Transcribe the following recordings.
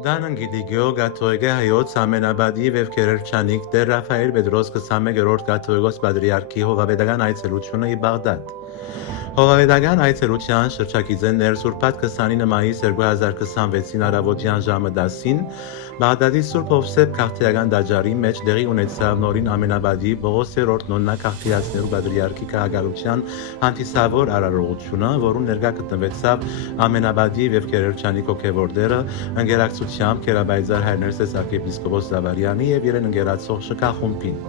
Դանն գիտիգյո գաթողիկե հայոց ամենաբադի վևքերերչանիկ դեր Ռաֆայել Պետրոս 21-րդ գաթողիկոս պատրիարքի հովավետական այցելությունը ի Բաղդադ։ Հովավետական այցելության շրջակիցեն ներսուրբաթ 29 մայիս 2026-ին առավոտյան ժամը 10-ին Բաղդադի Սուրբ Հովսեփ քաղաքական տաճարի մեջ տեղի ունեցավ նորին ամենաբադի Պողոս 3-րդ նոննա քաղաքացիներու պատրիարքի քաղաքալության հանդիսավոր արարողությունը, որում ներկա գտնվեցավ ամենաբադի վևքերերչանիկ հոգևորդերը ընկերակցությամբ Քերաբայձար հայրներսես arczepiskopos Զավարյանի եւ իրեն ընկերացող շքախումբին։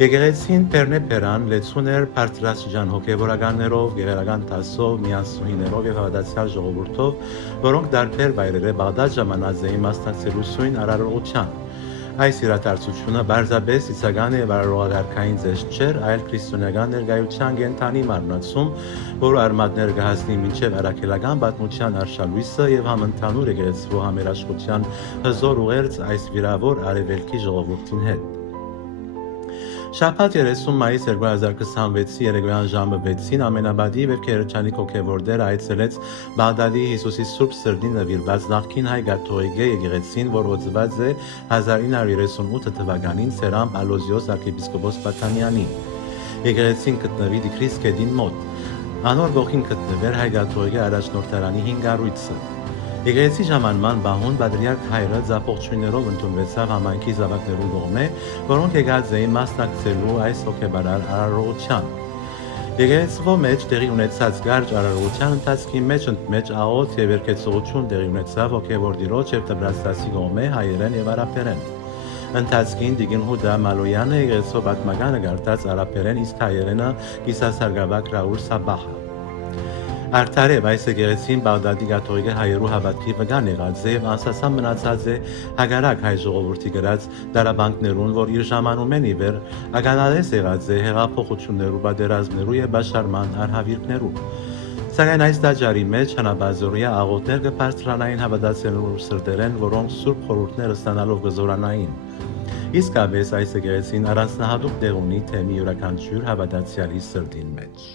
Եկեղեցին Պերնեպերան լեցուներ բարձրաստիճան հոգևորականներով, գեղարական տասով, միասնուհիներով եւ հավատացյալ ժողովուրդով, որոնք դարբեր վայրերը Բաղդադ ժամանած էին մասնակցելու սույն արարողության։ Այս իրադարձությունը բարձրապես իսական եւ արարողակարգային ծես չէր, այլ քրիստոնեական ներկայության կենթանի մարմնացում, որը արմատներ կհասնի մինչեւ առաքելական պատմության արշալույսը եւ համընդհանուր եկեղեցու համերաշխության հզոր ուղերձ այս վիրավոր արևելքի ժողովրդին հետ։ Շաբաթ 30 մայիս 2026-ի երեկոյան ժամը 6-ին ամենաբադի վևքերերչանիկ հոգևորդերը այցելեց Բաղդադի Հիսուսի Սուրբ Սրտին նվիրված նախկին հայ կաթողիկե եկեղեցին, որ օծված է 1938 թվականին Սերամ Ալոզիոս arczepiskopos Պատանյանի։ Եկեղեցին գտնվի Տիգրիս գետին մոտ։ Անոր ողին գտնվեր հայ կաթողիկե առաջնորդարանի 5 կառույցը։ Եկեղեցի ժամանման բահուն պատրիարք հայրը ձախողջույներով ընդունվեցավ համայնքի զավակներու կողմէ, որոնք եկած էին մասնակցելու այս հոգեբարար արարողության։ Եկեղեցվո մեջ տեղի ունեցած կարճ արարողության ընթացքի մեջ աղոթ եւ երգեցողություն տեղի ունեցավ հոգևոր տիրոջ եւ դպրաստացի կողմէ հայերեն եւ արաբերեն։ Ընթացքին Տիկին Հուդա Մալոյանը եկեղեցու պատմականը գարտած արաբերեն, իսկ հայերենը կիսասարգավակ Ռաուլ Սաբահը։ Արդարև այս եկեղեցին Բաղդադի կաթողիկե հայերու հավատքի վկան եղած է եւ անսասան մնացած է հագարակ հայ ժողովրդի գրած դարաբանկներուն, որ իր ժամանումեն ի վեր ականալես եղած է հեղափոխություններու, պատերազմներու եւ բաշարման արհավիրքներու։ Սակայն այս տաճարի մեջ հանաբազորյա աղոթներ կբարձրանային հավատացյալներու սրտերեն, որոնք սուրբ խորհուրդները ստանալով կզորանային։ Իսկապես այս եկեղեցին առանձնահատուկ տեղ ունի թեմի յուրաքանչյուր հավատացյալի սրտին մեջ։